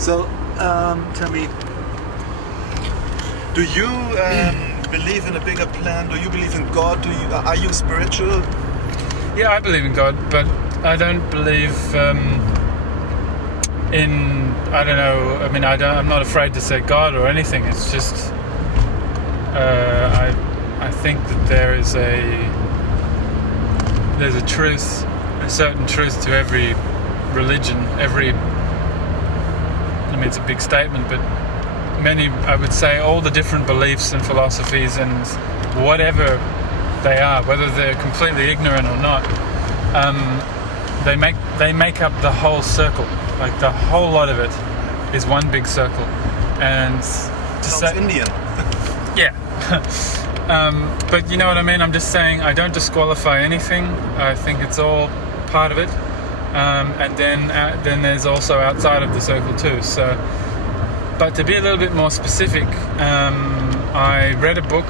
So, tell me, do you believe in a bigger plan? Do you believe in God? Are you spiritual? Yeah, I believe in God, but I don't believe in, I don't know, I mean, I'm not afraid to say God or anything. It's just, I think that there's a truth, a certain truth to every religion, I mean, it's a big statement, but I would say all the different beliefs and philosophies and whatever they are, whether they're completely ignorant or not, they make up the whole circle. Like the whole lot of it is one big circle. And Sounds Indian. Yeah. But you know what I mean? I'm just saying I don't disqualify anything. I think it's all part of it. And then there's also outside of the circle too. So, but to be a little bit more specific, I read a book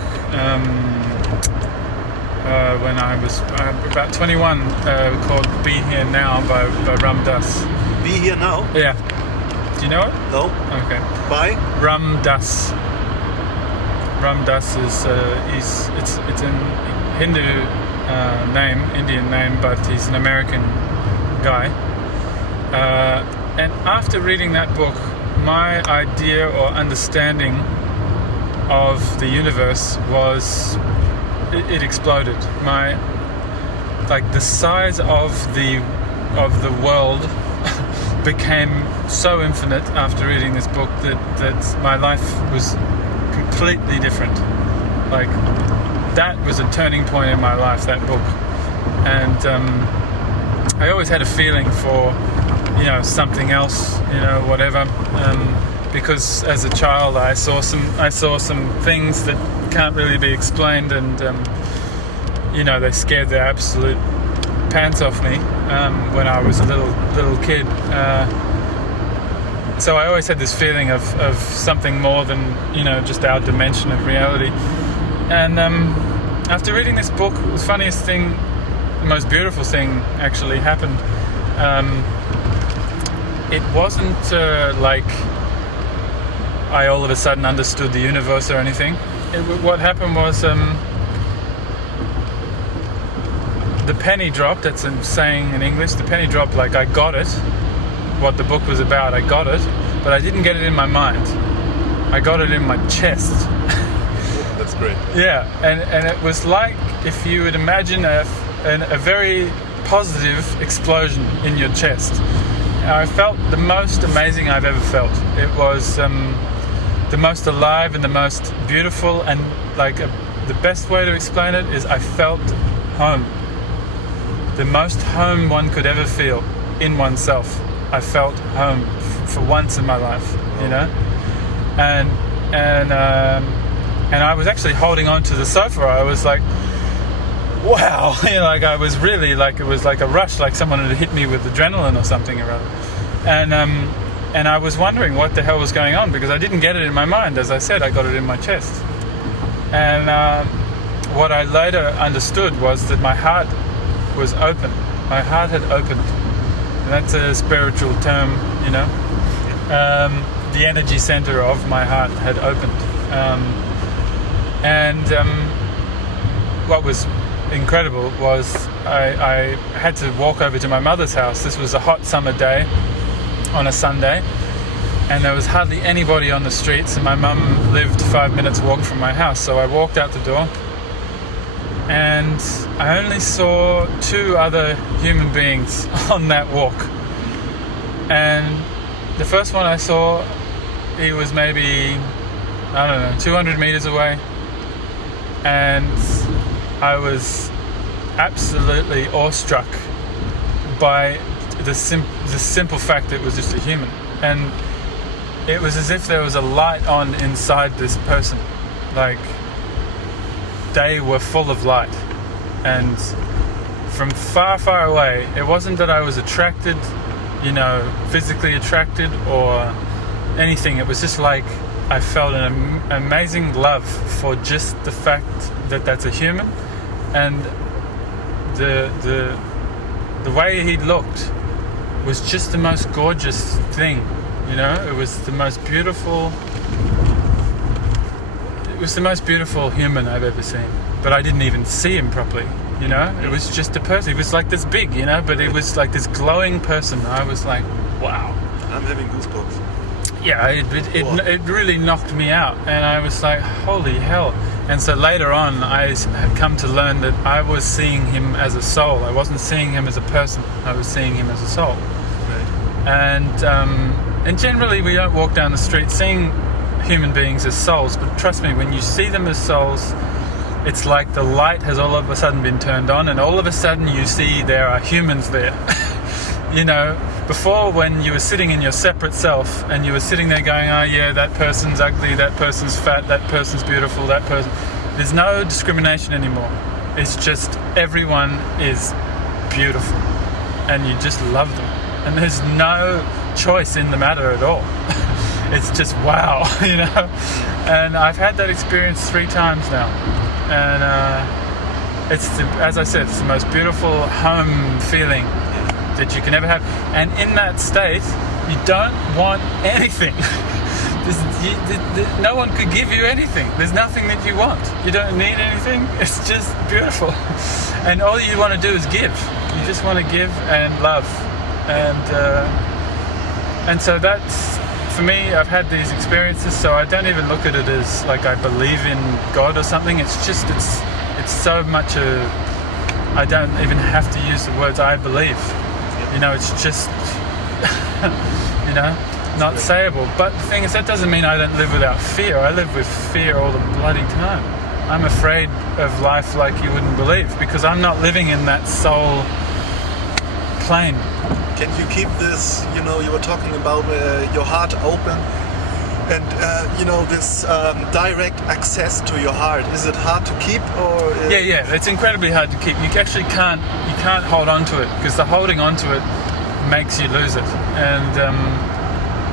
when I was about 21 called "Be Here Now" by Ram Dass. Be Here Now? Yeah. Do you know it? No. Okay. By? Ram Dass. Ram Dass is it's an Hindu name, Indian name, but he's an American guy. And after reading that book, my idea or understanding of the universe was it exploded. The size of the world became so infinite after reading this book that my life was completely different. Like that was a turning point in my life, that book. And I always had a feeling for, something else, whatever. Because as a child, I saw some things that can't really be explained, and they scared the absolute pants off me when I was a little kid. So I always had this feeling of something more than just our dimension of reality. And after reading this book, the funniest thing, the most beautiful thing actually happened. It wasn't like I all of a sudden understood the universe or anything. What happened was the penny dropped. That's a saying in English. The penny dropped. Like I got it, what the book was about. I got it, but I didn't get it in my mind. I got it in my chest. That's great. Yeah, and it was like if you would imagine a very positive explosion in your chest. I felt the most amazing I've ever felt. It was the most alive and the most beautiful, and the best way to explain it is I felt home. The most home one could ever feel in oneself. I felt home for once in my life, and I was actually holding on to the sofa. I was like, wow, I was really it was like a rush, like someone had hit me with adrenaline or something or other. And I was wondering what the hell was going on, because I didn't get it in my mind. As I said, I got it in my chest. And what I later understood was that my heart was open. My heart had opened. And that's a spiritual term, the energy center of my heart had opened. What was incredible was I had to walk over to my mother's house. This was a hot summer day on a Sunday, and there was hardly anybody on the streets, and my mum lived 5 minutes walk from my house. So I walked out the door, and I only saw 2 other human beings on that walk. And the first one I saw, he was maybe, 200 meters away, and I was absolutely awestruck by the simple fact that it was just a human. And it was as if there was a light on inside this person. Like they were full of light. And from far, far away, it wasn't that I was attracted, physically attracted or anything. It was just like I felt an amazing love for just the fact that that's a human, and the way he looked was just the most gorgeous thing, You know, it was the most beautiful. It was the most beautiful human I've ever seen. But I didn't even see him properly. You know, it was just a person. He was like this big, you know, but it was like this glowing person. I was like, wow. I'm having goosebumps. Yeah, it really knocked me out, and I was like, holy hell. And so later on, I had come to learn that I was seeing him as a soul. I wasn't seeing him as a person. I was seeing him as a soul. Right. And generally, we don't walk down the street seeing human beings as souls. But trust me, when you see them as souls, it's like the light has all of a sudden been turned on, and all of a sudden you see there are humans there. You know, before, when you were sitting in your separate self and you were sitting there going, oh yeah, that person's ugly, that person's fat, that person's beautiful, that person, there's no discrimination anymore. It's just everyone is beautiful and you just love them, and there's no choice in the matter at all. It's just wow. You know. And I've had that experience 3 times now, and as I said, it's the most beautiful home feeling that you can ever have. And in that state, you don't want anything. No one could give you anything. There's nothing that you want. You don't need anything. It's just beautiful. And all you want to do is give. You just want to give and love. And so that's, for me, I've had these experiences, so I don't even look at it as like I believe in God or something. It's just, it's so much I don't even have to use the words I believe. You know, it's just, you know, not sayable. But the thing is, that doesn't mean I don't live without fear. I live with fear all the bloody time. I'm afraid of life like you wouldn't believe, because I'm not living in that soul plane. Can you keep this, you know, you were talking about your heart open, and, you know, this direct access to your heart. Is it hard to keep, or? Yeah, it's incredibly hard to keep. You actually can't hold on to it, because the holding on to it makes you lose it. And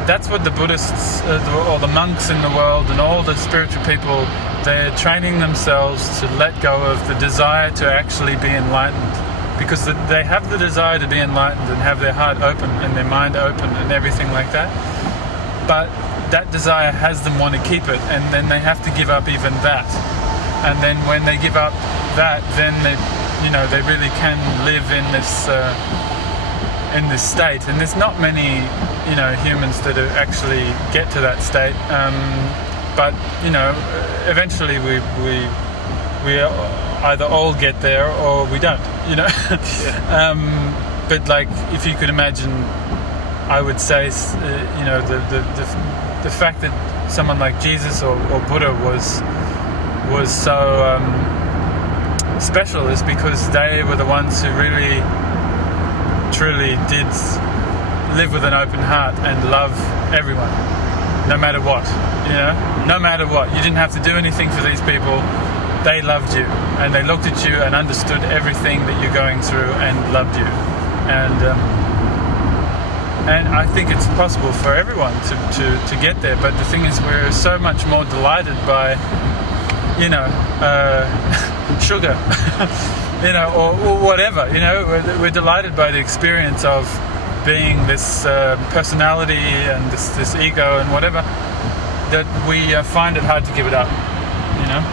that's what the Buddhists or the monks in the world and all the spiritual people, they're training themselves to let go of the desire to actually be enlightened, because they have the desire to be enlightened and have their heart open and their mind open and everything like that. But that desire has them want to keep it, and then they have to give up even that. And then when they give up that, then they really can live in this state. And there's not many, you know, humans that actually get to that state. But you know, eventually we either all get there or we don't. You know. Yeah. But like, if you could imagine, I would say, you know, the fact that someone like Jesus or Buddha was so special is because they were the ones who really, truly did live with an open heart and love everyone, no matter what. You know, no matter what. You didn't have to do anything for these people. They loved you, and they looked at you and understood everything that you're going through and loved you. And I think it's possible for everyone to get there. But the thing is, we're so much more delighted by, you know, sugar, you know, or whatever. You know, we're delighted by the experience of being this personality and this ego and whatever, that we find it hard to give it up. You know.